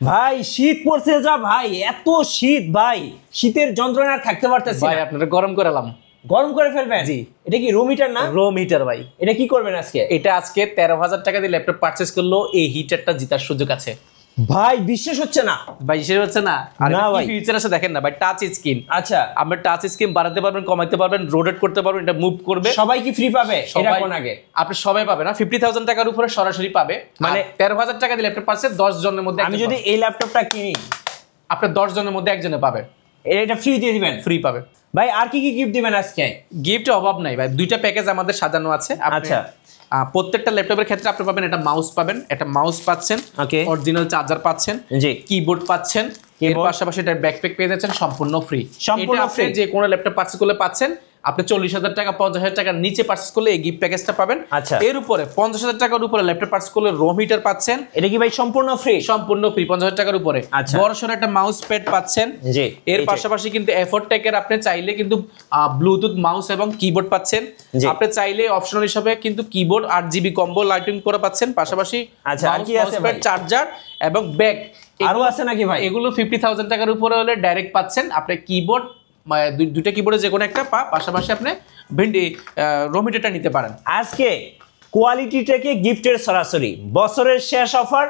ভাই শীত পড়ছে যা ভাই, এত শীত ভাই, শীতের যন্ত্রণা আর থাকতে পারতেছি ভাই না। আপনারা গরম করালাম। গরম করে ফেলবেন? জি। এটা কি রুম হিটার না? রুম হিটার ভাই। এটা কি করবেন আজকে? এটা আজকে 13,000 টাকা দিয়ে ল্যাপটপ পারচেজ করলো, এই হিটারটা জেতার সুযোগ আছে ভাই বিশ্বাস হচ্ছে না। ভাই। সে হচ্ছে না, আর না কি ভাই। ফিচার আছে দেখেন না ভাই। টাচ স্ক্রিন, আচ্ছা, আমরা টাচ স্ক্রিন বাড়াতে পারবেন, কমাইতে পারবেন, রোটেট করতে পারবেন, এটা মুভ করবে। সবাই কি ফ্রি পাবে? এটা সবাই কোন আগে? আপনি সবাই পাবে না, 50,000 টাকার উপরে সরাসরি পাবে। মানে মানে 13,000 টাকা দিয়ে ল্যাপটপ পাচ্ছে 10 জনের মধ্যে আমি একজন যদি পাবে। এই ল্যাপটপটা কিনি, আপনার 10 জনের মধ্যে একজনে পাবে, এটা ফ্রি দিয়ে দিবেন? ফ্রি পাবে ভাই আর কি কি গিফট দিবেন আজকে? গিফটের অভাব নাই ভাই। দুইটা প্যাকেজ আমাদের সাজানো আছে। আপনি, আচ্ছা। প্রত্যেকটা ল্যাপটপের ক্ষেত্রে আপনি পাবেন একটা মাউস পাবেন, একটা মাউস পাচ্ছেন, ওকে। অরিজিনাল চার্জার পাচ্ছেন, জি। কিবোর্ড পাচ্ছেন, এর Keyboard। পাশাপাশি এটার ব্যাকপ্যাক পেয়ে যাচ্ছেন সম্পূর্ণ ফ্রি। সম্পূর্ণ এটা আপনি free? যে কোনো ল্যাপটপ পারচেজ করলে পাচ্ছেন। আপনি 40,000 টাকা 50,000 টাকার নিচে পারচেজ করলে এই গিফট প্যাকেজটা পাবেন। আচ্ছা। এর উপরে 50,000 টাকার উপরে ল্যাপটপ পারচেজ করলে রোম হিটার পাচ্ছেন এটা কি ভাই সম্পূর্ণ ফ্রি? সম্পূর্ণ ফ্রি 50,000 টাকার উপরে। আচ্ছা। বড়সড় একটা মাউস প্যাড পাচ্ছেন। জি। এর এই যে। পাশাপাশি কিন্তু এফোর্ট টেকের আপনি চাইলে কিন্তু ব্লুটুথ মাউস এবং কিবোর্ড পাচ্ছেন। জি। আপনি চাইলে অপশনাল হিসেবে কিন্তু কিবোর্ড 8GB কম্বো লাইটিং করে পাচ্ছেন, পাশাপাশি আচ্ছা, আর কি আছে ভাই? চার্জার এবং ব্যাগ আরো আছে নাকি ভাই? এগুলো 50,000 টাকার উপরে হলে ডাইরেক্ট পাচ্ছেন। আপনি কিবোর্ড, দুইটা কিবোর্ডে যে কোনো একটা পাশাপাশি আপনি রোম হিটারটা নিতে পারেন। আজকে কোয়ালিটি থেকে গিফটের সরাসরি বছরের শেষ অফার,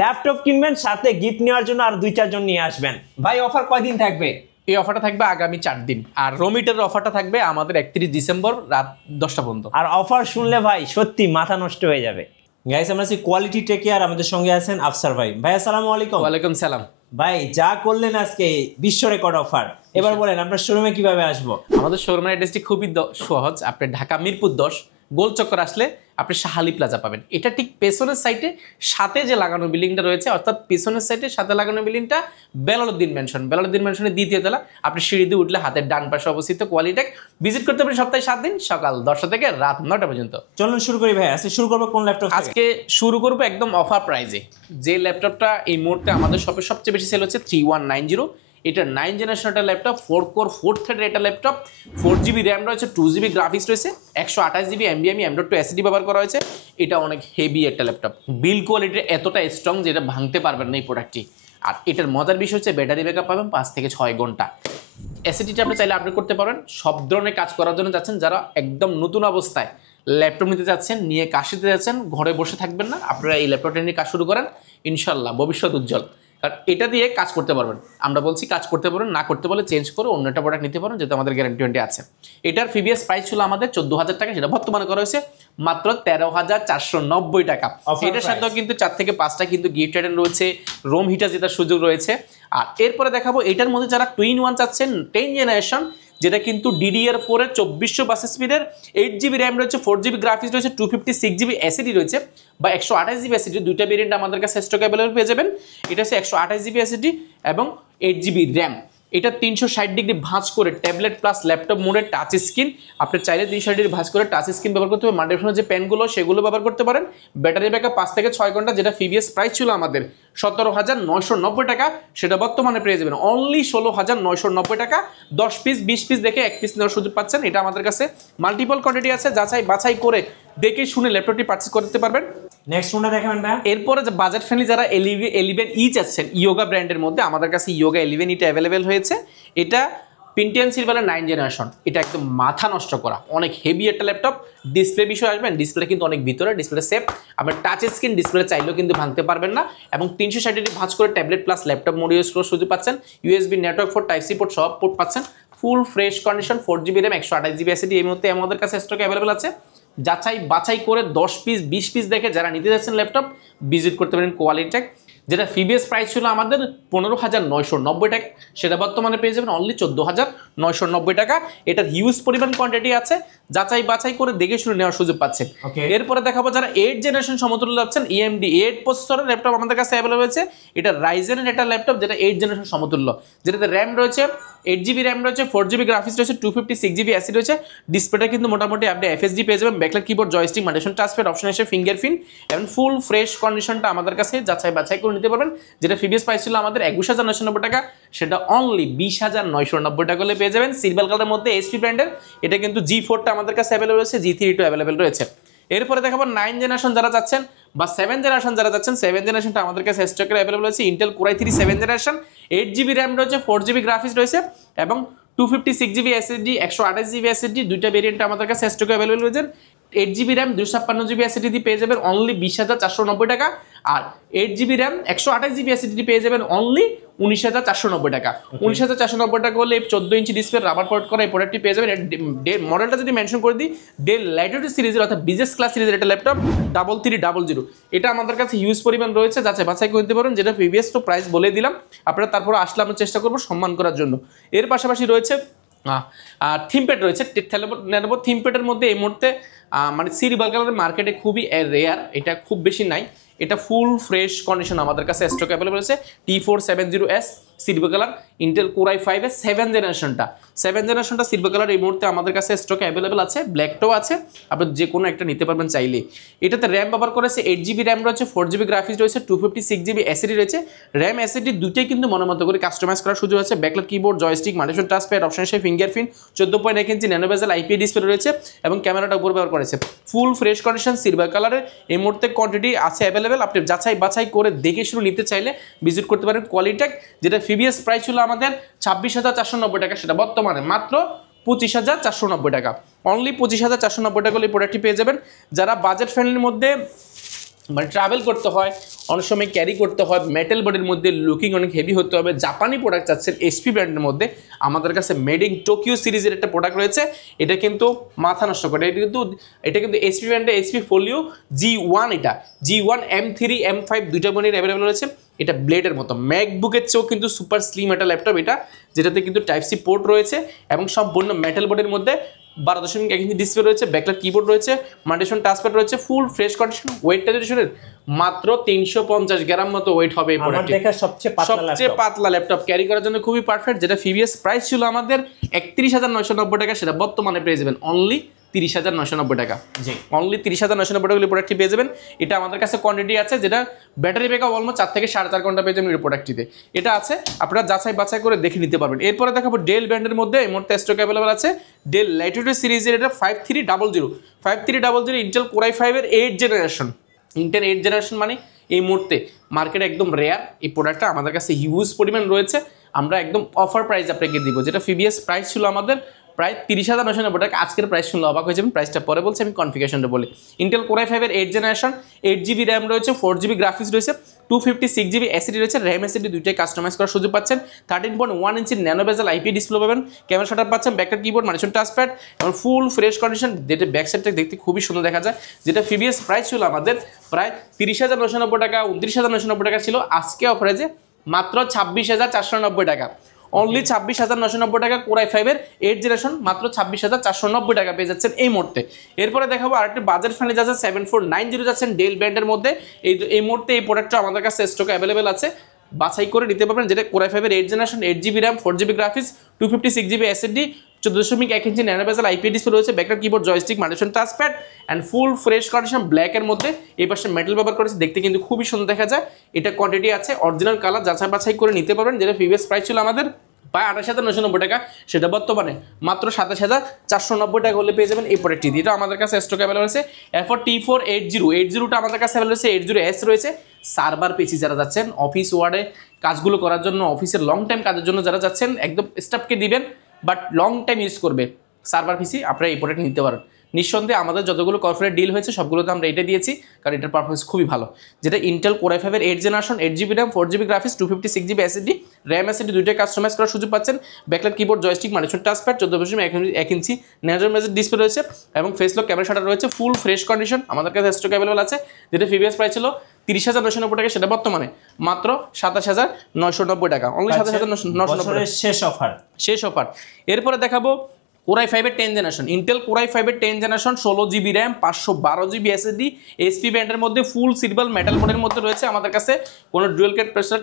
ল্যাপটপ কিনবেন সাথে গিফট নেওয়ার জন্য আর 2-4 জন নিয়ে আসবেন। ভাই অফার কয়দিন থাকবে? এই অফারটা থাকবে আগামী 4 দিন, আর রোম হিটারের অফারটা থাকবে আমাদের 31 ডিসেম্বর রাত 10টা পর্যন্ত। আর অফার শুনলে ভাই সত্যি মাথা নষ্ট হয়ে যাবে। গাইস আমরা আছি কোয়ালিটি টেকে, আর আমাদের সঙ্গে আছেন আফসার ভাই। ভাই আসসালামু আলাইকুম। ওয়ালাইকুম সালাম। ভাই যা করলেন আজকে বিশ্ব রেকর্ড অফার, এবার বলেন আপনার শোরুমে কিভাবে আসবো? আমাদের শোরুমের অ্যাড্রেসটি খুবই সহজ। আপনি ঢাকা মিরপুর 10 গোল চক্কর আসলে আপনি শাহালি প্লাজা পাবেন। এটা ঠিক পেছনের সাইডে সাথে যে লাগানো বিল্ডিংটা রয়েছে, অর্থাৎ পেছনের সাইডে সাথে লাগানো বিল্ডিংটা বেলালউদ্দিন ম্যানশন। বেলালউদ্দিন ম্যানশনের দ্বিতীয় তলা, আপনি সিঁড়ি দিয়ে উঠলে হাতের ডান পাশে অবস্থিত কোয়ালিটেক। ভিজিট করতে পারেন সপ্তাহে 7 দিন, সকাল 10টা থেকে রাত 9টা পর্যন্ত। চলুন শুরু করি ভাই। আজকে শুরু করবো কোন ল্যাপটপ? আজকে শুরু করবো একদম অফার প্রাইজে। যে ল্যাপটপটা এই মুহূর্তে আমাদের শপে সবচেয়ে বেশি সেল হচ্ছে 3190। এটা 9 জেনারেশন একটা ল্যাপটপ, 4 কোর 4 থ্রেডের একটা ল্যাপটপ, 4GB র্যাম রয়েছে, 2GB গ্রাফিক্স রয়েছে, 128GB NVMe M.2 SSD ব্যবহার করা হয়েছে। এটা অনেক হেভি একটা ল্যাপটপ, বিল কোয়ালিটি এতটা স্ট্রং যেটা ভাঙতে পারবেন না এই প্রোডাক্টটি। আর এটার মজার বিষয় হচ্ছে ব্যাটারি ব্যাকআপ পাবেন 5 থেকে 6 ঘন্টা। এসএসডিটা আপনি চাইলে আপডেট করতে পারেন। সব ধরনের কাজ করার জন্য যাচ্ছেন, যারা একদম নতুন অবস্থায় ল্যাপটপ নিতে যাচ্ছেন, নিয়ে কাজ শিখতে যাচ্ছেন, ঘরে বসে থাকবেন না, আপনারা এই ল্যাপটপটা নিয়ে কাজ শুরু করেন, ইনশাল্লাহ ভবিষ্যৎ উজ্জ্বল। কারণ এটা দিয়ে কাজ করতে পারবেন। আমরা বলছি কাজ করতে পারবেন, না করতে বলে চেঞ্জ করে অন্য একটা প্রোডাক্ট নিতে পারেন, যেহেতু আমাদের গ্যারান্টি আছে। এটার প্রিভিয়াস প্রাইস ছিল আমাদের 14,000 টাকা, সেটা বর্তমানে করা হয়েছে মাত্র 13,490 টাকা। এটার সাথেও কিন্তু 4 থেকে 5টা কিন্তু গিফট আইটেম রয়েছে, রোম হিটার জেতার সুযোগ রয়েছে। আর এরপরে দেখাবো এটার মধ্যে যারা টুইন ওয়ান চাচ্ছেন 10 জেনারেশন, যেটা কিন্তু DDR4 এর 2400 বাস স্পিডের, 8GB র্যাম রয়েছে, 4GB গ্রাফিক্স রয়েছে, 256GB SSD রয়েছে বা 128GB SSD, দুইটা ভেরিয়েন্ট আমাদের কাছে স্টক অ্যাভেলেবল পেয়ে যাবেন। এটা হচ্ছে 128GB SSD এবং 8GB র্যাম। এটা 360 ডিগ্রি ভাঁজ করে ট্যাবলেট প্লাস ল্যাপটপ মোডের টাচ স্ক্রিন। আপনি চাইলে 360 ডিগ্রি ভাঁজ করে টাচ স্ক্রিন ব্যবহার করতে পারেন। মাল্টিফাংশনাল যে পেনগুলো সেগুলো ব্যবহার করতে পারেন। ব্যাটারি ব্যাকআপ 5 থেকে 6 ঘন্টা, যেটা প্রিভিয়াস প্রাইস ছিল আমাদের 17,990 টাকা, সেটা বর্তমানে পেয়ে যাবেন অনলি 16,990 টাকা। 10 পিস 20 পিস দেখে 1 পিস নেওয়ার সুযোগ পাচ্ছেন। এটা আমাদের কাছে মাল্টিপল কোয়ান্টিটি আছে, যাচাই বাছাই করে দেখে শুনে ল্যাপটপটি পারচেজ করতে পারবেন। নেক্সট কোনটা দেখাবেন ভাই? এরপরে যে বাজেট ফ্রেন্ডলি যারা 11E চাচ্ছেন, ইয়োগা ব্র্যান্ডের মধ্যে আমাদের কাছে ইয়োগা 11E অ্যাভেলেবেল হয়েছে। এটা পেন্টিয়াম সিলভারের 9 জেনারেশন। এটা একদম মাথা নষ্ট করা অনেক হেভি একটা ল্যাপটপ। ডিসপ্লে বিষয় আসবেন, ডিসপ্লে কিন্তু অনেক ভিতরে, ডিসপ্লে সেফ। আপনার টাচ স্ক্রিন, ডিসপ্লে চাইলেও কিন্তু ভাঙতে পারবেন না। এবং 360 ডিগ্রি ভাঁজ করে tablet plus laptop mode use করার সুযোগ পাচ্ছেন। USB network four, type C port সব পোর্ট পাচ্ছেন। Full fresh condition, 4GB RAM, 128GB SSD এই মুহূর্তে আমাদের কাছে স্টক অ্যাভেলেবল আছে। যাচাই বাছাই করে 10 পিস 20 পিস দেখে যারা নিতে যাচ্ছেন ল্যাপটপ, ভিজিট করতে পারেন কোয়ালিটেক। যেটা প্রিভিয়াস প্রাইস ছিল আমাদের 15,990 টাকা, সেটা বর্তমানে পেয়ে যাবেন অনলি 14,990 টাকা। এটার হিউজ পরিমাণ কোয়ান্টিটি আছে, যাচাই বাছাই করে দেখে শুনে নেওয়ার সুযোগ পাচ্ছেন। এরপরে দেখাবো যারা 8 জেনারেশন সমতুল্য যাচ্ছেন, AMD 8 প্রসেসরের ল্যাপটপ আমাদের কাছে অ্যাভেলেবল হয়েছে। এটা রাইজেনের একটা ল্যাপটপ, যেটা 8 জেনারেশন সমতুল্য, যেটাতে র্যাম রয়েছে 8GB র্যাম রয়েছে, 4GB গ্রাফিক্স রয়েছে, 256GB SSD রয়েছে। ডিসপ্লেটা কিন্তু মোটামুটি আপনি FSD পেয়ে যাবেন, backlight keyboard, joystick, multifunctional touchpad, option আছে ফিঙ্গারপ্রিন্ট এবং ফুল ফ্রেশ কন্ডিশনটা আমাদের কাছে যাচাই বাছাই করে নিতে পারবেন। যেটা প্রিভিয়াস প্রাইস ছিল আমাদের 21,990 টাকা, সেটা অনলি 20,990 টাকা হলে পেয়ে যাবেন। সিলভার কালারের মধ্যে HP ব্র্যান্ডের। এটা কিন্তু G4টা আমাদের কাছে অ্যাভেলেবল রয়েছে, G3 অ্যাভেলেবল রয়েছে। এরপরে দেখাবো 9 জেনারেশন যারা চাচ্ছেন, বা 7 জেনারেশন যারা যাচ্ছেন 7 জেনারেশনটা আমাদের কাছে স্টকে অ্যাভেলেবল আছে। Intel core i3 7 generation, 8GB RAM রয়েছে, 4GB গ্রাফিক্স রয়েছে এবং 256GB SSD 128GB SSD দুইটা ভেরিয়েন্ট আমাদের কাছে স্টকে অ্যাভেলেবল রয়েছে। 8GB র্যাম 256GB SSD দিয়ে পেয়ে যাবেন অনলি 20,490 টাকা, আর 8GB র্যাম 128GB SSD পেয়ে যাবেন অনলি 19,490 টাকা। 19,490 টাকা হলে 14 ইঞ্চি ডিসপ্লে রাবার পোর্ট করা এই প্রোডাক্টটি পেয়ে যাবেন। মডেলটা যদি মেনশন করে দিই, ডেল ল্যাটিটিউড সিরিজের অর্থাৎ বিজনেস ক্লাস সিরিজের একটা ল্যাপটপ 3300, এটা আমাদের কাছে হিউজ পরিমাণ রয়েছে, যাচাই বাছাই করতে পারেন, যেটা প্রিভিয়াস তো প্রাইস বলে দিলাম, আপনারা তারপর আসলে আমরা চেষ্টা করবো সম্মান করার জন্য। এর পাশাপাশি রয়েছে থিমপ্যাড রয়েছে, থিমপ্যাডের মধ্যে এই মুহূর্তে মানে সিলভার কালারের মার্কেটে খুবই রেয়ার, এটা খুব বেশি নাই, এটা ফুল ফ্রেশ কন্ডিশন আমাদের কাছে স্টক অ্যাভেলেবল আছে। T470S silver colour, Intel core i5 এর 7 জেনারেশনটা সিলভার কালার এই মুহূর্তে আমাদের কাছে স্টকে অ্যাভেলেবল আছে, ব্ল্যাকটাও আছে, আপনি যে কোনো একটা নিতে পারবেন চাইলে। এটাতে র্যাম ব্যবহার করেছে 8GB র্যাম রয়েছে, 4GB গ্রাফিক্স রয়েছে, 256GB SSD রয়েছে। র্যাম SSD দুইটাই কিন্তু মনোমতো করে কাস্টমাইজ করার সুযোগ আছে। Backlight keyboard, joystick, multifunction touchpad, option হিসেবে fingerprint, 14.1 inch nano bezel IPS display রয়েছে এবং ক্যামেরাটা উপর ব্যবহার করেছে। ফুল ফ্রেশ কন্ডিশন সিলভার কালারের এই মুহূর্তে কোয়ান্টিটি আছে অ্যাভেলেবেল, আপনি যাচাই বাছাই করে দেখে শুরু নিতে চাইলে ভিজিট করতে পারেন কোয়ালিটেক, যেটা প্রিভিয়াস প্রাইস ছিল আমাদের 26,490 টাকা, সেটা বর্তমানে মাত্র 25,490 টাকা। অনলি 25,490 টাকা এই প্রোডাক্টটি পেয়ে যাবেন। যারা বাজেট ফ্রেন্ডলির মধ্যে মানে ট্রাভেল করতে হয়, অনেক সময় ক্যারি করতে হয়, মেটাল বডির মধ্যে লুকিং অনেক হেভি হতে হবে, জাপানি প্রোডাক্ট চাচ্ছেন HP ব্র্যান্ডের মধ্যে, আমাদের কাছে মেড ইন টোকিও সিরিজের একটা প্রোডাক্ট রয়েছে। এটা কিন্তু মাথা নষ্ট করে, এটা কিন্তু HP ব্র্যান্ডের HP ফোলিও G1, এটা G1 M3 M5 দুইটা বডির অ্যাভেলেবল রয়েছে। এটা ব্লেডের মতো, ম্যাকবুকের চেয়েও কিন্তু সুপার স্লিম একটা ল্যাপটপ এটা, যেটাতে কিন্তু Type-C পোর্ট রয়েছে এবং সম্পূর্ণ মেটাল বডির মধ্যে 12.1 ইঞ্চি ডিসপ্লে রয়েছে, ব্যাকলাইট কিবোর্ড রয়েছে, মাল্টিফাঙ্কশন টাচপ্যাড রয়েছে, ফুল ফ্রেশ কন্ডিশন। ওয়েটটা যদি শুনেন মাত্র 350 গ্রাম মতো ওয়েট হবে এই প্রোডাক্টটি। আমার দেখা সবচেয়ে পাতলা ল্যাপটপ ক্যারি করার জন্য খুবই পারফেক্ট, যেটা প্রিভিয়াস প্রাইস ছিল আমাদের 31,990 টাকা, সেটা বর্তমানে পেয়ে যাবেন অনলি 30,990 টাকা। জি, অনলি 30,990 টাকা প্রোডাক্টটি পেয়ে যাবেন। এটা আমাদের কাছে কোয়ান্টিটি আছে, যেটা ব্যাটারি ব্যাকআপ অলমোস্ট 4 থেকে 4.5 ঘন্টা পেয়ে যাবেন এই প্রোডাক্টটিতে। এটা আছে, আপনারা যাচাই বাছাই করে দেখে নিতে পারবেন। এরপরে দেখাবো ডেল ব্র্যান্ডের মধ্যে এই মুহূর্তে স্টক অ্যাভেলেবল আছে ডেল ল্যাটিটিউড সিরিজের, এটা 5300 ইন্টেল কোর i5 এর 8 জেনারেশন। ইন্টেল 8 জেনারেশন মানে এই মুহূর্তে মার্কেটে একদম রেয়ার, এই প্রোডাক্টটা আমাদের কাছে হিউজ পরিমাণ রয়েছে, আমরা একদম অফার প্রাইস আপনাকে দিব, যেটা প্রিভিয়াস প্রাইস ছিল আমাদের প্রায় 30,990 টাকা, আজকের প্রাইস শুনলে অবাক হয়ে যাবেন, প্রাইসটা পরে বলছি, আমি কনফিগারেশনটা বলি। ইন্টেল কোর i5 এর 8 জেনারেশন, 8GB র্যাম রয়েছে, 4GB গ্রাফিক্স রয়েছে, 256GB SSD রয়েছে, র্যাম SSD দুইটাই কাস্টমাইজ করার সুযোগ পাচ্ছেন, 13.1 ইঞ্চি ন্যানো বেজেল IPS ডিসপ্লে পাবেন, ক্যামেরা শাটার পাচ্ছেন, ব্যাকলাইট কিবোর্ড, মাল্টিফাঙ্কশন টাচপ্যাড এবং ফুল ফ্রেশ কন্ডিশন, যেটা ব্যাক সাইডটা দেখতে খুবই সুন্দর দেখা যায়, যেটা প্রিভিয়াস প্রাইস ছিল আমাদের প্রায় 30,990 টাকা, 29,990 টাকা ছিল, আজকে অফারে যে মাত্র 26,490 টাকা। অনলি 26,990 টাকা কোর i5 এর 8 জেনারেশন, মাত্র 26,490 টাকা পেয়ে যাচ্ছেন এই মুহূর্তে। এরপরে দেখাবো আরেকটি বাজেট ফ্রেন্ডলি যাচ্ছে 7490 যাচ্ছেন ডেল ব্র্যান্ডের মধ্যে, এই মুহূর্তে এই প্রোডাক্টটা আমাদের কাছে স্টকে অ্যাভেলেবেল আছে, বাছাই করে নিতে পারবেন, যেটা কোর i5 এর 8 generation, 8GB RAM, 4GB graphics, 256GB SSD, 14.1 inch nano bezel IPS display রয়েছে, backlight keyboard, joystick, multifunction touchpad and full fresh condition ব্ল্যাকের মধ্যে, এই পাশে মেটাল ব্যবহার করেছে, দেখতে কিন্তু খুবই সুন্দর দেখা যায়। এটা কোয়ান্টিটি আছে, অরিজিনাল কালার যাচাই বাছাই করে নিতে পারবেন, যেটা প্রিভিয়াস প্রাইস ছিল আমাদের প্রায় 28,990 টাকা, সেটা বর্তমানে মাত্র 27,490 টাকা হলে পেয়ে যাবেন এই প্রোডাক্টটি। এটা আমাদের কাছে স্টক অ্যাভেলেবল আছে। এরপর T480টা আমাদের কাছে অ্যাভেলেবল আছে, 80S রয়েছে। সার্ভার পেছি যারা যাচ্ছেন, অফিস ওয়ার্ডে কাজগুলো করার জন্য, অফিসের লং টাইম কাজের জন্য যারা যাচ্ছেন, একদম স্টাফকে দিবেন বাট লং টাইম ইউজ করবে সার্ভার পিসি, আপনারা এই প্রোডাক্ট নিতে পারেন। নিঃসন্দেহে আমাদের যতগুলো কর্পোরেট ডিল হয়েছে সবগুলোতে আমরা এটা দিয়েছি, কারণ এটার পারফরমেন্স খুবই ভালো, যেটা ইন্টেল কোর i5 এর 8 generation, 8GB RAM, 4GB graphics, 256GB SSD, RAM SSD দুইটাই কাস্টমাইজ করার সুযোগ পাচ্ছেন, backlight keyboard, joystick, multifunction touchpad, 14.1 inch nano bezel display রয়েছে এবং ফেস লক ক্যামেরা শাটার রয়েছে, ফুল ফ্রেশ কন্ডিশন আমাদের কাছে স্টক অ্যাভেলেবল আছে, যেটা প্রিভিয়াস প্রাইস ছিল 30,990 টাকা, সেটা বর্তমানে মাত্র 27,990 টাকা, অনলি 27,990 শেষ অফার। এরপরে দেখাবো কোর i5 এর 10 জেনারেশন, ইন্টেল কোর i5 এর 10 generation, 16GB RAM, 512GB SSD, HP ব্র্যান্ডের মধ্যে ফুল সিলভার মেটাল বোর্ডের মধ্যে রয়েছে আমাদের কাছে, কোনো dual cat pressure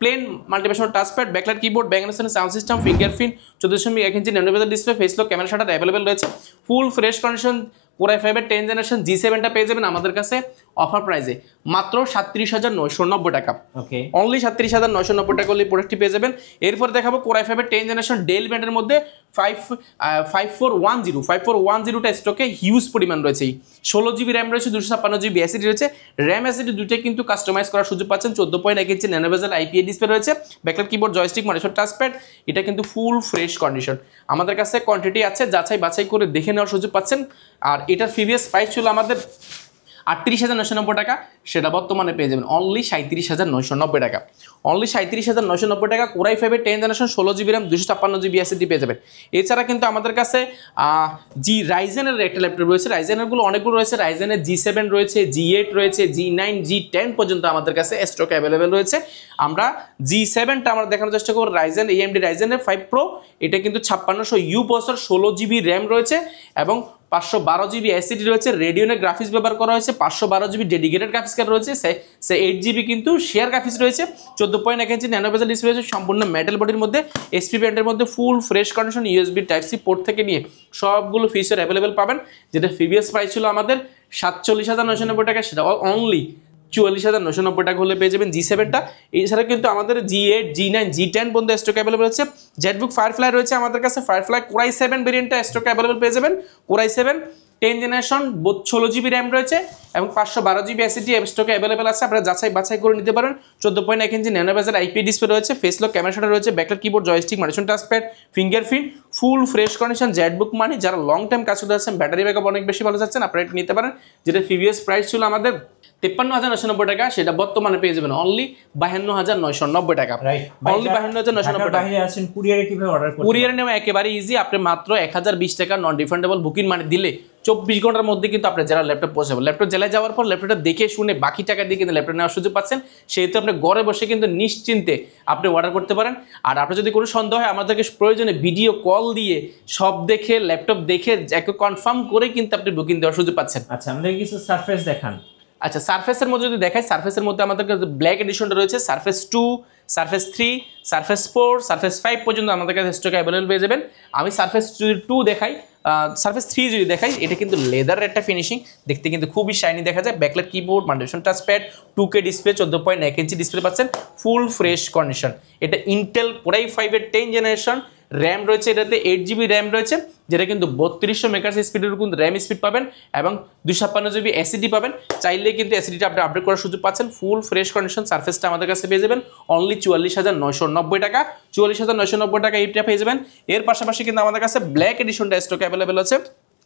plane multifunction touchpad, backlight keyboard, background sound system, fingerprint, 14.1 inch nano bezel display, face lock camera shutter available রয়েছে, full fresh condition core i5 এর 10 জেনারেশন G7টা পেয়ে যাবেন আমাদের কাছে অফার প্রাইসে মাত্র 37,990 টাকা। ওকে, অনলি 37,990 টাকা হলে প্রোডাক্টটি পেয়ে যাবেন। এরপর দেখাবো কোরাই ফাইভের 10 জেনারেশন ডেল ব্র্যান্ডের মধ্যে 5410টা স্টকে হিউজ পরিমাণ রয়েছে। 16 জিবি র্যাম রয়েছে, 256 জিবি এসএসডি রয়েছে। র্যাম এসএসডি দুটোই কিন্তু কাস্টমাইজ করার সুযোগ পাচ্ছেন। 14.1 inch nano bezel IPS display রয়েছে, backlight keyboard, joystick, monitor, touchpad. এটা কিন্তু ফুল ফ্রেশ কন্ডিশন। আমাদের কাছে কোয়ান্টিটি আছে, যাচাই বাছাই করে দেখে নেওয়ার সুযোগ পাচ্ছেন। আর এটার প্রিভিয়াস প্রাইস ছিল আমাদের 38,990 টাকা, সেটা বর্তমানে পেয়ে যাবেন অনলি 37,990 টাকা। অনলি 37,990 টাকা কোরাই ফাইভের 10 generation 16 GB RAM 256 GB SSD পেয়ে যাবেন। এছাড়া কিন্তু আমাদের কাছে রাইজেনের একটা ল্যাপটপ রয়েছে। রাইজেনেরগুলো অনেকগুলো রয়েছে। রাইজেনের G7 রয়েছে, G8 রয়েছে, G9, G10 পর্যন্ত আমাদের কাছে স্টক অ্যাভেলেবেল রয়েছে। আমরা G7টা আমরা দেখানোর চেষ্টা করব। রাইজেন AMD রাইজেনের 5 প্রো, এটা কিন্তু 5600U প্রসেসর, 16 জিবি র্যাম রয়েছে এবং 512 জিবি এসএসডি রয়েছে। রেডিওনের গ্রাফিক্স ব্যবহার করা হয়েছে, 512 জিবি ডেডিকেটেড গ্রাফিক্স কার্ড রয়েছে, 8 জিবি কিন্তু শেয়ার গ্রাফিক্স রয়েছে। 14.1 ইঞ্চি ন্যানো বেজেল ডিসপ্লে রয়েছে, সম্পূর্ণ মেটাল বডির মধ্যে, এসপি ব্র্যান্ডের মধ্যে, full fresh condition, USB type C port থেকে নিয়ে সবগুলো ফিচার অ্যাভেলেবেল পাবেন। যেটা প্রিভিয়াস প্রাইস ছিল আমাদের 47,990 টাকা, সেটা অনলি 44,990 টাকা হলে পেয়ে যাবেন G7টা। এছাড়া কিন্তু আমাদের G8, G9, G10 পর্যন্ত স্টক অ্যাভেলেবল আছে। জেটবুক ফায়ারফ্লাই রয়েছে আমাদের কাছে। ফায়ারফ্লাই কোরাই 7 ভেরিয়েন্টটা স্টক অ্যাভেলেবল পেয়ে যাবেন। কোরাই 7 10 জেনারেশন 16 জিবি র্যাম রয়েছে এবং 512 জিবি এসএসডি স্টকে অ্যাভেলেবল আছে। আপনারা যাচাই বাছাই করে নিতে পারেন। 14.1 inch nano bezel IPS display রয়েছে, ফেস লক ক্যামেরা শাটার রয়েছে, backlight keyboard, joystick, monitor, touchpad, fingerprint, ফুল ফ্রেশ কন্ডিশন। জেটবুক মানে যারা লং টাইম কাজ করতে যাচ্ছেন, ব্যাটারি ব্যাকআপ অনেক বেশি ভালো যাচ্ছেন, আপনারা এটা নিতে পারেন। যেটা প্রিভিয়াস প্রাইস ছিল আমাদের 53,990 টাকা, সেটা বর্তমানে পেয়ে যাবেন অনলি 52,990 টাকা। অনলি 52,990 টাকা। আছেন কুরিয়ারে কিভাবে অর্ডার করতে? কুরিয়ারে নেওয়া একেবারে ইজি। আপনি মাত্র 1020 টাকা নন রিফান্ডেবল বুকিং মানে দিলে 24 ঘন্টার মধ্যে কিন্তু আপনার যারা ল্যাপটপ পৌঁছাবে। ল্যাপটপ জেলায় যাওয়ার পর ল্যাপটপটা দেখে শুনে বাকি টাকা দিয়ে কিন্তু ল্যাপটপ নেওয়ার সুযোগ পাচ্ছেন। সেহেতু আপনি ঘরে বসে কিন্তু নিশ্চিন্তে আপনি অর্ডার করতে পারেন। আর আপনার যদি কোনো সন্দেহ হয়, আমাদেরকে প্রয়োজনে ভিডিও কল দিয়ে সব দেখে ল্যাপটপ দেখে একে কনফার্ম করে কিন্তু আপনি বুকিং দেওয়ার সুযোগ পাচ্ছেন। আচ্ছা, আমাদের কিছু সারফেস দেখান। আচ্ছা, সারফেসের মধ্যে যদি দেখাই, সারফেসের মধ্যে আমাদের কাছে ব্ল্যাক এডিশনটা রয়েছে, সারফেস 2, সারফেস 3, সারফেস 4, সারফেস 5 পর্যন্ত আমাদের কাছে স্টক অ্যাভেলেবল পেয়ে যাবেন। আমি সারফেস 2 দেখাই, সারফেস 3 যদি দেখাই, এটা কিন্তু লেদারের একটা ফিনিশিং, দেখতে কিন্তু খুবই শাইনি দেখা যায়। Backlight keyboard, multifunction touchpad, 2K display, 14.1 inch display পাচ্ছেন, ফুল ফ্রেশ কন্ডিশন। এটা ইন্টেল কোরাই 5-এর 10 জেনারেশন। র্যাম রয়েছে এটাতে 8 জিবি র্যাম রয়েছে, যেটা কিন্তু 3200 মেগাহার্টজ স্পিডের কিন্তু র্যাম স্পিড পাবেন এবং 256 জিবি এসএসডি পাবেন। চাইলে কিন্তু এসএসডিটা আপনি আপডেট করার সুযোগ পাচ্ছেন। ফুল ফ্রেশ কন্ডিশন সারফেসটা আমাদের কাছে পেয়ে যাবেন অনলি 44,990 টাকা। 44,990 টাকা এইটা পেয়ে যাবেন। এর পাশাপাশি কিন্তু আমাদের কাছে ব্ল্যাক এডিশনটা স্টক অ্যাভেলেবেল আছে।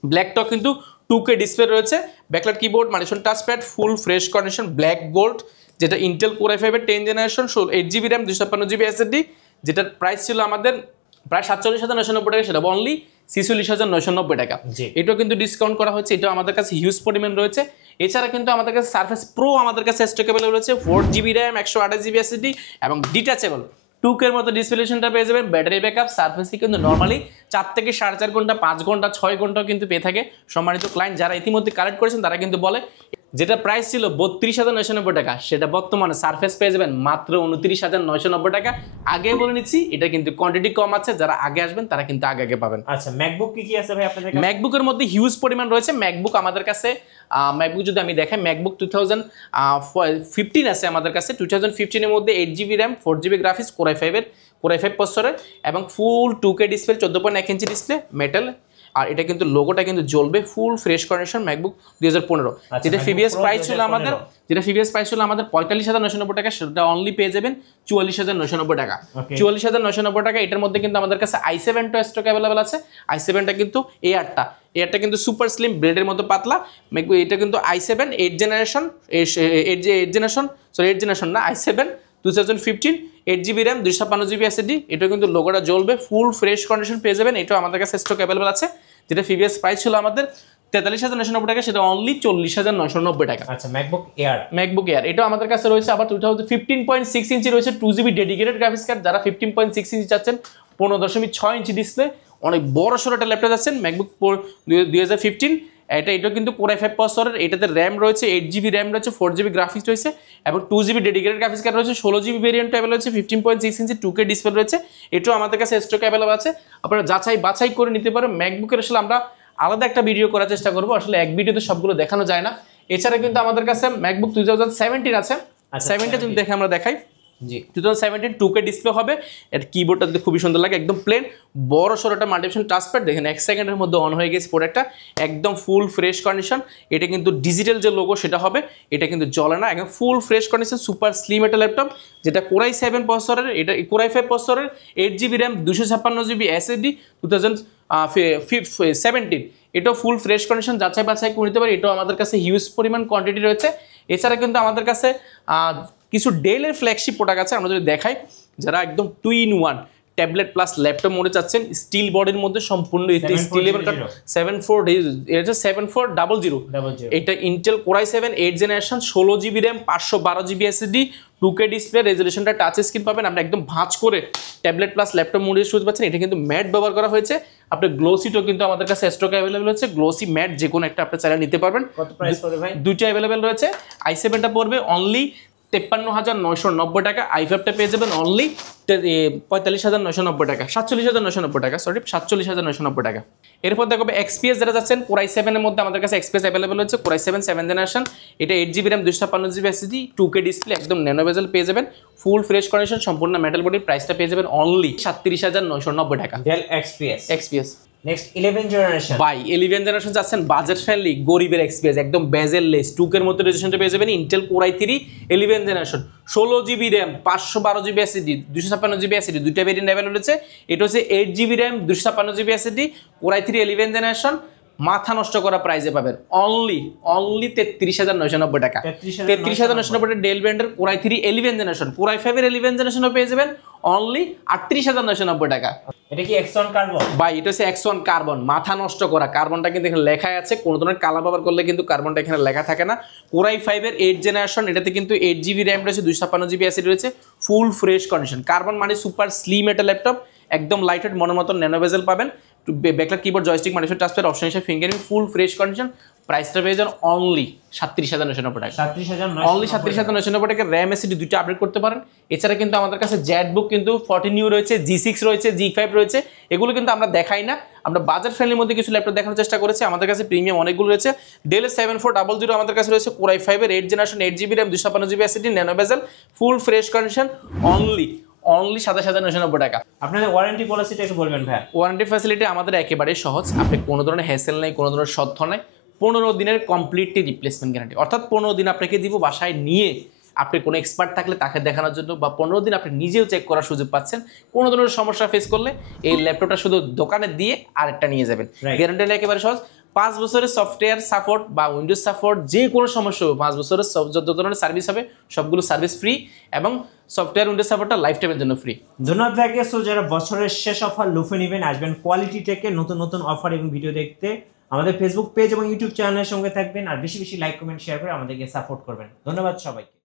ব্ল্যাকটা কিন্তু 2K ডিসপ্লে রয়েছে, backlight keyboard, multifunction touchpad, full fresh condition, black gold, যেটা ইন্টেল কোরাই 5-এর 10 generation, 8 GB RAM, 256 GB SSD, যেটার প্রাইস ছিল আমাদের প্রায় 47,990 টাকা, সেটা অনলি 46,990 টাকা। এটাও কিন্তু ডিসকাউন্ট করা হচ্ছে, এটাও আমাদের কাছে হিউজ পরিমাণ রয়েছে। এছাড়া কিন্তু আমাদের কাছে সারফেস প্রো আমাদের কাছে স্টক অ্যাভেলেবল রয়েছে, 4 জিবি র্যাম, 128 জিবি এসএসডি এবং ডিটাচেবল 2K এর মতো ডিসপ্লেশনটা পেয়ে যাবেন। ব্যাটারি ব্যাকআপ সারফেসে কিন্তু নর্মালি 4 থেকে 4.5 ঘন্টা, 5 ঘন্টা, 6 ঘন্টাও কিন্তু পেয়ে থাকে। সম্মানিত ক্লায়েন্ট যারা ইতিমধ্যে কালেক্ট করেছেন তারা কিন্তু বলে, যেটা প্রাইস ছিল 32,990 টাকা, সেটা বর্তমানে সারফেস পেয়ে যাবেন মাত্র 29,990 টাকা। আগে বলে নিচ্ছি, এটা কিন্তু কোয়ান্টিটি কম আছে, যারা আগে আসবেন তারা কিন্তু আগে পাবেন। আচ্ছা, ম্যাকবুক কি আছে ভাই আপনাদের কাছে? ম্যাকবুকের মধ্যে হিউজ পরিমাণ রয়েছে। ম্যাকবুক আমাদের কাছে, ম্যাকবুক যদি আমি দেখাই, ম্যাকবুক 2015 আছে আমাদের কাছে। 2015 এর মধ্যে 8 GB RAM, 4 GB graphics, core i 5 প্রসেসরের এবং ফুল 2K display, 14.1 inch display, metal. আর এটা কিন্তু লোগোটা কিন্তু জ্বলবে, ফুল ফ্রেশ কন্ডিশন ম্যাকবুক 2015। যেটা প্রিভিয়াস প্রাইস ছিল আমাদের 45,990 টাকা, সেটা অনলি পেয়ে যাবেন 44,990 টাকা। 44,990 টাকা। এটার মধ্যে কিন্তু আমাদের কাছে i7টা স্টক অ্যাভেলেবল আছে। i7টা কিন্তু এয়ারটা কিন্তু সুপার স্লিম ব্লেডের মতো পাতলা ম্যাকবুক। এটা কিন্তু i7 8 জেনারেশন, 8 জেনারেশন না, i7 2015, 8 GB RAM, 256 GB SSD. এটা কিন্তু লোগোটা জ্বলবে, ফুল ফ্রেশ কন্ডিশন পেয়ে যাবেন। এটাও আমাদের কাছে স্টক অ্যাভেলেবল আছে। যেটা প্রিভিয়াস প্রাইস ছিল আমাদের 43,990 টাকা, সেটা অনলি 40,990 টাকা। আচ্ছা, ম্যাকবুক এয়ার এটাও আমাদের কাছে রয়েছে। আবার 15.6 ইঞ্চি রয়েছে, 2 জিবি ডেডিকেটেড গ্রাফিক্স কার্ড। যারা 15.6 ইঞ্চি চাচ্ছেন, 15.6 ইঞ্চি ডিসপ্লে, অনেক বড় সড়ো একটা ল্যাপটপ যাচ্ছেন, ম্যাকবুক 2015। এটাও কিন্তু কোরাই 5 প্রসেসরের। এটাতে র্যাম রয়েছে 8 জিবি র্যাম রয়েছে, 4 জিবি গ্রাফিক্স রয়েছে এবং 2 জিবি ডেডিকেটেড গ্রাফিক্স কার্ড রয়েছে। 16 জিবি ভেরিয়েন্ট অ্যাভেলেবল আছে, 15.6 ইঞ্চি 2K ডিসপ্লে রয়েছে। এটাও আমাদের কাছে স্টক অ্যাভেলেবল আছে। আপনারা যাচাই বাছাই করে নিতে পারেন। ম্যাকবুকের আসলে আমরা আলাদা একটা ভিডিও করার চেষ্টা করবো, আসলে এক ভিডিওতে সবগুলো দেখানো যায় না। এছাড়া কিন্তু আমাদের কাছে ম্যাকবুক 2017 আছে। আচ্ছা, 17 যদি দেখে আমরা দেখাই, জি 2017 2K ডিসপ্লে হবে। এর কিবোর্ডটা দেখতে খুবই সুন্দর লাগে, একদম প্লেন, বড় সড়ো একটা মাল্টিফাংশন টাচপ্যাড, দেখেন 1 সেকেন্ডের মধ্যে অন হয়ে গেছে প্রোডাক্টটা, একদম ফুল ফ্রেশ কন্ডিশন। এটা কিন্তু ডিজিটাল যে লোগো সেটা হবে, এটা কিন্তু জ্বলে না, একদম ফুল ফ্রেশ কন্ডিশন, সুপার স্লিম একটা ল্যাপটপ, যেটা কোরাই 7 প্রসেসরের, এটা কোরাই 5 প্রসেসরের, 8GB র্যাম, 256GB SSD, 2017। এটাও ফুল ফ্রেশ কন্ডিশন, যাচাই বাছাই করে নিতে পারি। এটাও আমাদের কাছে হিউজ পরিমাণ কোয়ান্টিটি রয়েছে। এছাড়া কিন্তু আমাদের কাছে কিছু ডেলের ফ্ল্যাগশিপ প্রোডাক্ট আছে, আমরা যদি দেখাই, যারা একদম 2-in-1 ট্যাবলেট প্লাস ল্যাপটপ মোডে চাচ্ছেন, স্টিল বডির মধ্যে সম্পূর্ণ স্টিল লেভেল 7400, এটা ইন্টেল কোরাই 7 8 জেনারেশন, 16GB RAM, 512GB SSD, 2K display, রেজোলিউশনটা টাচ স্ক্রিন পাবেন, আপনি একদম ভাঁজ করে ট্যাবলেট প্লাস ল্যাপটপ মোডে ইউজ করতে পারছেন। এটা কিন্তু ম্যাট ব্যবহার করা হয়েছে। আপনার গ্লোসিটাও কিন্তু আমাদের কাছে স্টকে অ্যাভেলেবল আছে, গ্লোসি ম্যাট যে কোনো একটা আপনি চাইলে নিতে পারবেন। কত প্রাইস পড়বে ভাই? দুইটা অ্যাভেলেবল রয়েছে। i7টা পড়বে অনলি 53,990 টাকা, i5টা পেয়ে যাবেন অনলি 45,990 টাকা, 47,990 টাকা, সরি 47,990 টাকা। এরপর দেখো XPS যেটা যাচ্ছেন, কোরাই 7 এর মধ্যে আমাদের কাছে XPS অ্যাভেলেবল হচ্ছে, কোরাই 7 7 জেনারেশন, এটা 8GB RAM, 256GB SSD, 2K display, একদম ন্যানো বেজেল পেয়ে যাবেন, ফুল ফ্রেশ কন্ডিশন, সম্পূর্ণ মেটাল বডি, প্রাইসটা পেয়ে যাবেন অনলি 37,990 টাকা। Dell XPS। Next 11 generation by 11 generation যাচ্ছেন বাজেট ফ্রেন্ডলি, গরিবের XPS, একদম বেজেল লেস, 2K এর মধ্যে রেজোলিউশনটা পেয়ে যাবেন, Intel core i 3 11 generation, 16GB RAM, 512GB SSD, 256GB SSD, দুইটা ভেরিয়েন্ট অ্যাভেলেবল আছে। এটা হচ্ছে 8GB RAM, 256GB SSD, core i 3 11 generation, মাথা নষ্ট করা প্রাইসে পাবেন অনলি 33,990 টাকা। 33,990 টাকা ডেল ব্র্যান্ডের কোরাই 3 11 জেনারেশন, কোরাই 5 এর 11 জেনারেশনও পেয়ে যাবেন অনলি 38,990 টাকা। এটা কি X1 কার্বন? ভাই এটা হচ্ছে X1 কার্বন, মাথা নষ্ট করা, কার্বনটা কিন্তু এখানে লেখাই আছে, কোনো ধরনের কালা ব্যবহার করলে কিন্তু কার্বনটা এখানে লেখা থাকে না। কোরাই 5 এর 8 জেনারেশন, এটাতে কিন্তু 8GB র্যাম রয়েছে, 256GB SSD রয়েছে, ফুল ফ্রেশ কন্ডিশন। কার্বন মানে সুপার স্লিম একটা ল্যাপটপ, একদম লাইট ওয়েট, মনের মতন ন্যানো বেজেল পাবেন, backlight keyboard, joystick, multifunction touchpad, option হিসেবে ফিঙ্গারিং, ফুল ফ্রেশ কন্ডিশন, প্রাইসটা পেয়ে যান অনলি 37,990 টাকা, অনলি 37,990 টাকা। র্যাম এসএসডি দুইটা আপডেট করতে পারেন। এছাড়া কিন্তু আমাদের কাছে জেটবুক কিন্তু 14 নিউ রয়েছে, G6 রয়েছে, G5 রয়েছে, এগুলো কিন্তু আমরা দেখাই না, আমরা বাজার ফ্রেন্ডলির মধ্যে কিছু ল্যাপটপ দেখানোর চেষ্টা করেছি। আমাদের কাছে প্রিমিয়াম অনেকগুলো রয়েছে, ডেল 7400 আমাদের কাছে রয়েছে, কোরাই 5 এর 8 generation, 8GB RAM, 256GB SSD, nano বেজেল, ফুল ফ্রেশ কন্ডিশন, অনলি 27,990 টাকা। আপনাদের ওয়ারেন্টি পলিসিটা একটু বলবেন ভাই। ওয়ারেন্টি ফ্যাসিলিটি আমাদের একেবারেই সহজ, আপনি কোনো ধরনের হ্যাসেল নাই, কোনো ধরনের সত্য নাই, 15 দিনের কমপ্লিটলি রিপ্লেসমেন্ট গ্যারান্টি, অর্থাৎ 15 দিন আপনাকে দিব বাসায় নিয়ে, আপনি কোনো এক্সপার্ট থাকলে তাকে দেখানোর জন্য, বা 15 দিন আপনি নিজেও চেক করার সুযোগ পাচ্ছেন। কোনো ধরনের সমস্যা ফেস করলে এই ল্যাপটপটা শুধু দোকানে দিয়ে আরেকটা নিয়ে যাবেন, গ্যারান্টি একেবারে সহজ। 5 বছরের সফটওয়্যার সাপোর্ট বা উইন্ডোজ সাপোর্ট, যে কোনো সমস্যা হবে 5 বছরের যত ধরনের সার্ভিস হবে সবগুলো সার্ভিস ফ্রি, এবং সফটওয়্যার উইন্ডোজ সাপোর্টটা লাইফ টাইমের জন্য ফ্রি। ধন্যবাদ ভাইকে। সো যারা বছরের শেষ অফার লুফে নেবেন, আসবেন কোয়ালিটি টেকে, নতুন নতুন অফার এবং ভিডিও দেখতে আমাদের ফেসবুক পেজ এবং ইউটিউব চ্যানেলের সঙ্গে থাকবেন, আর বেশি বেশি লাইক কমেন্ট শেয়ার করে আমাদেরকে সাপোর্ট করবেন। ধন্যবাদ সবাইকে।